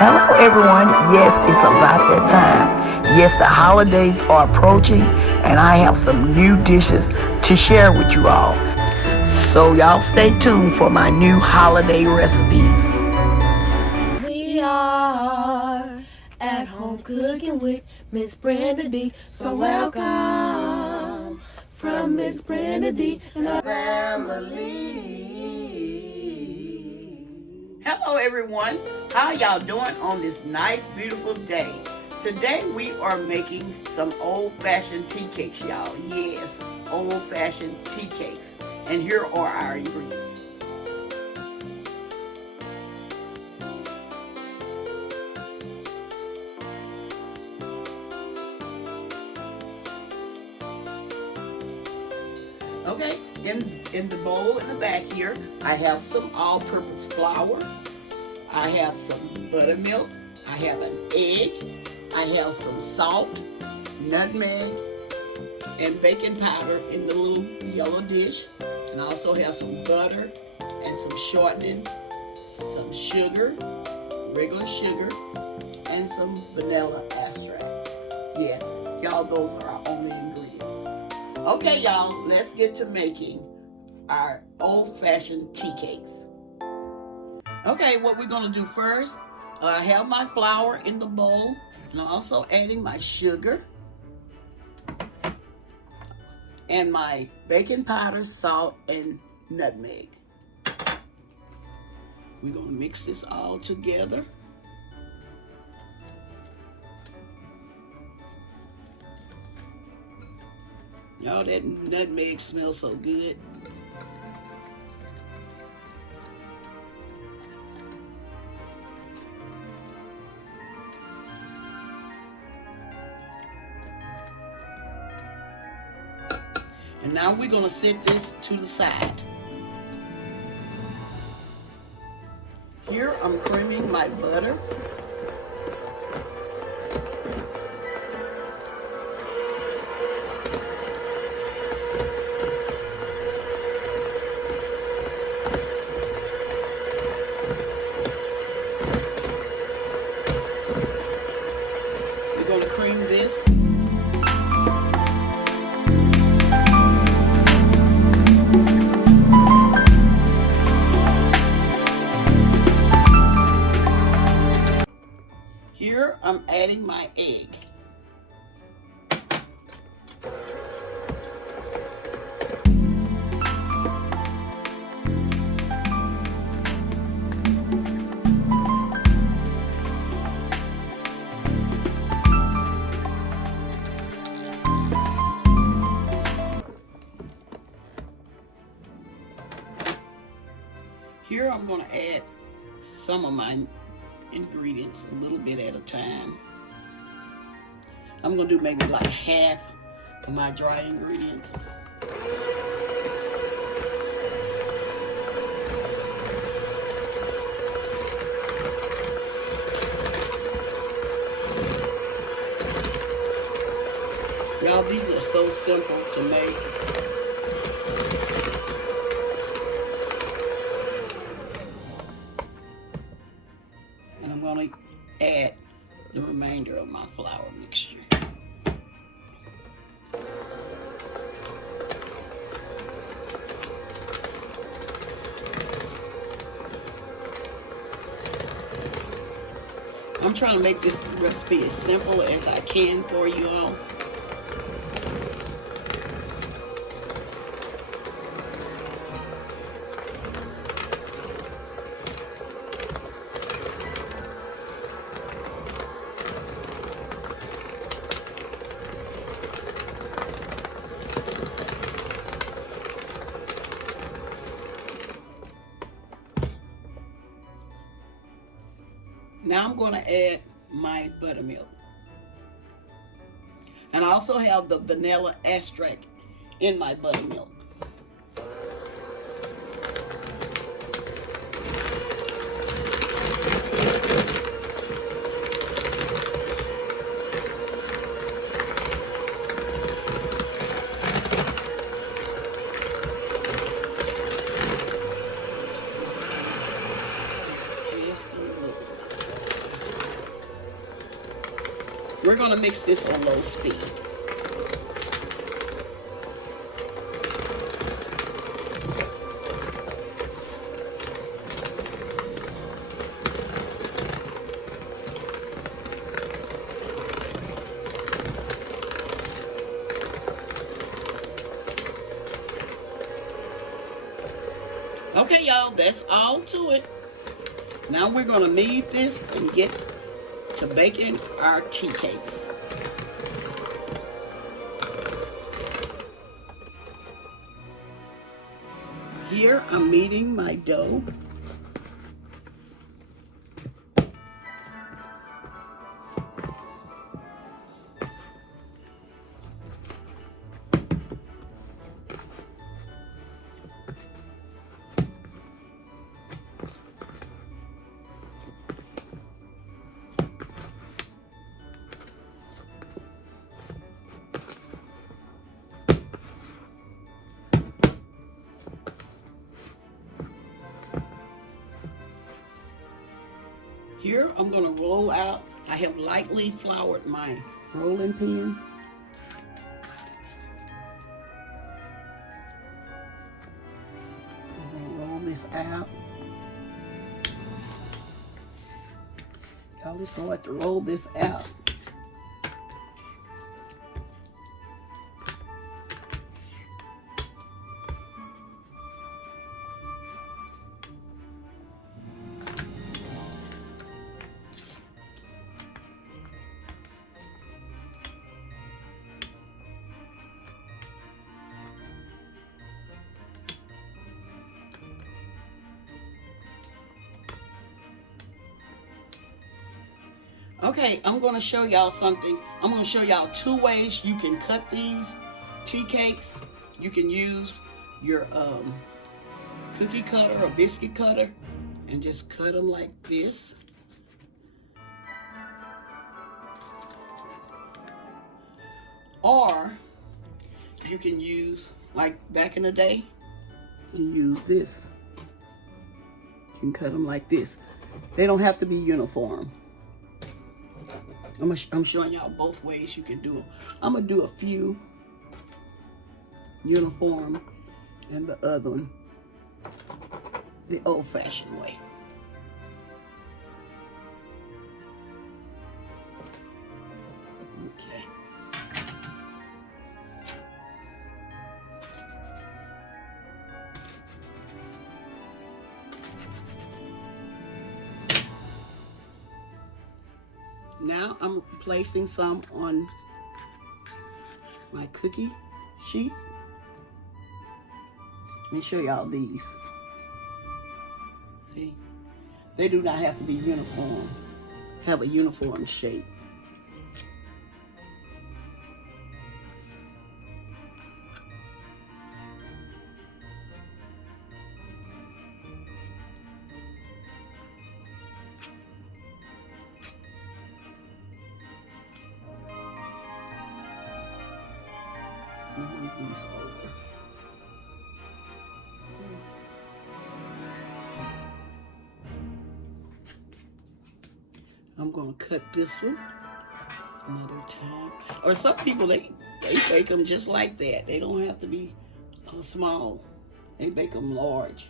Hello everyone, yes, it's about that time. Yes, the holidays are approaching and I have some new dishes to share with you all. So y'all stay tuned for my new holiday recipes. We are at home cooking with Miss Brenda D. So welcome from Miss Brenda D and her family. Hello everyone, how y'all doing on this nice beautiful day? Today we are making some old-fashioned tea cakes, y'all. Yes, old-fashioned tea cakes. And here are our ingredients. Okay, in the bowl in the back here, I have some all-purpose flour. I have some buttermilk. I have an egg. I have some salt, nutmeg, and baking powder in the little yellow dish. And I also have some butter and some shortening, some sugar, regular sugar, and some vanilla extract. Yes, y'all, those are our only ingredients. Okay, y'all, let's get to making our old-fashioned tea cakes. Okay, what we're gonna do first, I have my flour in the bowl, and I'm also adding my sugar and my baking powder, salt, and nutmeg. We're gonna mix this all together. Y'all, that nutmeg smells so good. And now we're gonna set this to the side. Here I'm creaming my butter. We're gonna cream this. Here I'm adding my egg. Here I'm going to add some of my ingredients a little bit at a time. I'm going to do maybe like half of my dry ingredients. Y'all, these are so simple to make. And I'm going to add the remainder of my flour mixture. I'm trying to make this recipe as simple as I can for you all. Now I'm going to add my buttermilk. And I also have the vanilla extract in my buttermilk. We're going to mix this on low speed. Okay, y'all, that's all to it. Now we're going to knead this and get to baking our tea cakes. Here I'm kneading my dough. Here I'm going to roll out. I have lightly floured my rolling pin. I'm going to roll this out. Y'all just don't have to roll this out. Okay, I'm going to show y'all something. I'm going to show y'all 2 ways you can cut these tea cakes. You can use your cookie cutter or biscuit cutter and just cut them like this. Or you can use, like back in the day, you use this. You can cut them like this. They don't have to be uniform. I'm showing y'all both ways you can do them. I'm going to do a few uniform and the other one the old-fashioned way. Okay. Now I'm placing some on my cookie sheet. Let me show y'all these. See, they do not have to be uniform, have a uniform shape. Move these over. I'm going to cut this one another time. Or some people, they bake them just like that. They don't have to be small. They bake them large.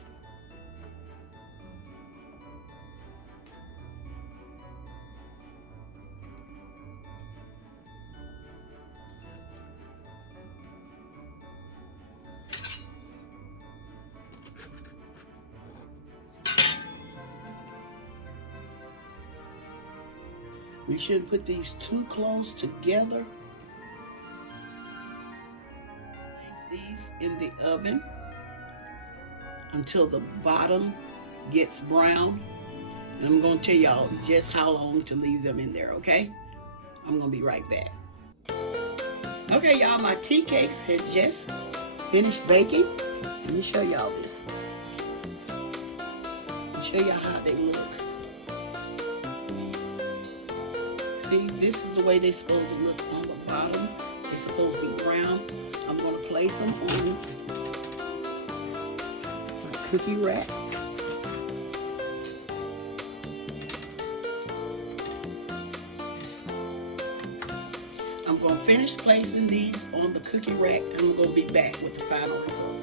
We shouldn't put these too close together. Place these in the oven until the bottom gets brown. And I'm going to tell y'all just how long to leave them in there, okay? I'm going to be right back. Okay, y'all, my tea cakes had just finished baking. Let me show y'all this. Let me show y'all how they look. See, this is the way they're supposed to look on the bottom. They're supposed to be brown. I'm going to place them on my cookie rack. I'm going to finish placing these on the cookie rack, and I'm going to be back with the final result.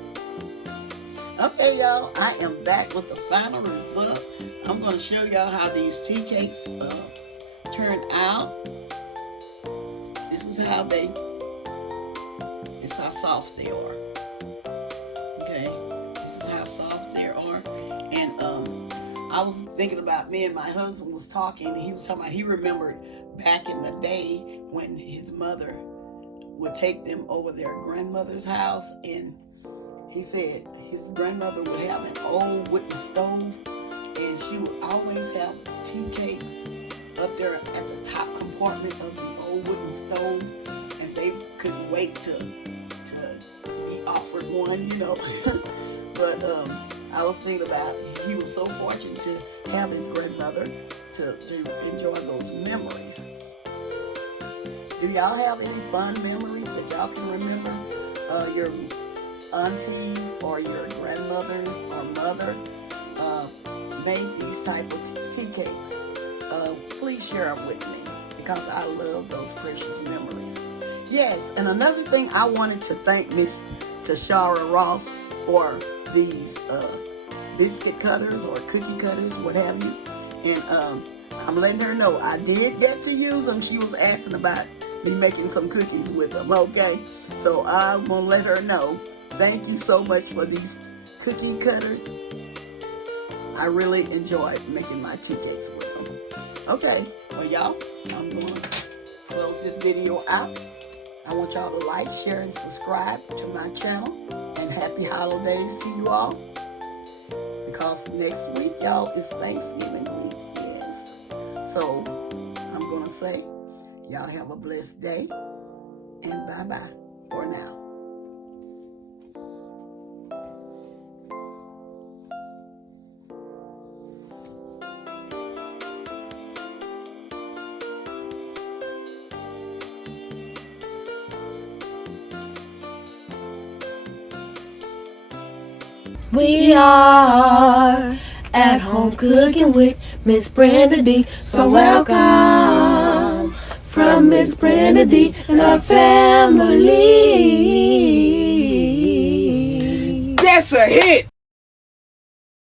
Okay, y'all, I am back with the final result. I'm going to show y'all how these tea cakes turned out. This is how soft they are. Okay, this is how soft they are. And I was thinking about, me and my husband was talking, and he was talking about he remembered back in the day when his mother would take them over their grandmother's house, and he said his grandmother would have an old wooden stove, and she would always have tea cakes up there at the top compartment of the old wooden stove, and they couldn't wait to be offered one, you know. But I was thinking about, he was so fortunate to have his grandmother to enjoy those memories. Do y'all have any fun memories that y'all can remember? Your aunties or your grandmothers or mother made these type of tea cakes. Please share them with me, because I love those precious memories. Yes, and another thing, I wanted to thank Miss Tashara Ross for these biscuit cutters or cookie cutters, what have you. And I'm letting her know I did get to use them. She was asking about me making some cookies with them, okay? So I'm gonna let her know. Thank you so much for these cookie cutters. I really enjoyed making my tea cakes with them. Okay, well y'all, I'm gonna close this video out. I want y'all to like, share, and subscribe to my channel. And happy holidays to you all. Because next week, y'all, is Thanksgiving week. Yes. So, I'm going to say, y'all have a blessed day. And bye-bye for now. We are at home cooking with Miss Brenda D. So welcome from Miss Brenda D and her family. That's a hit!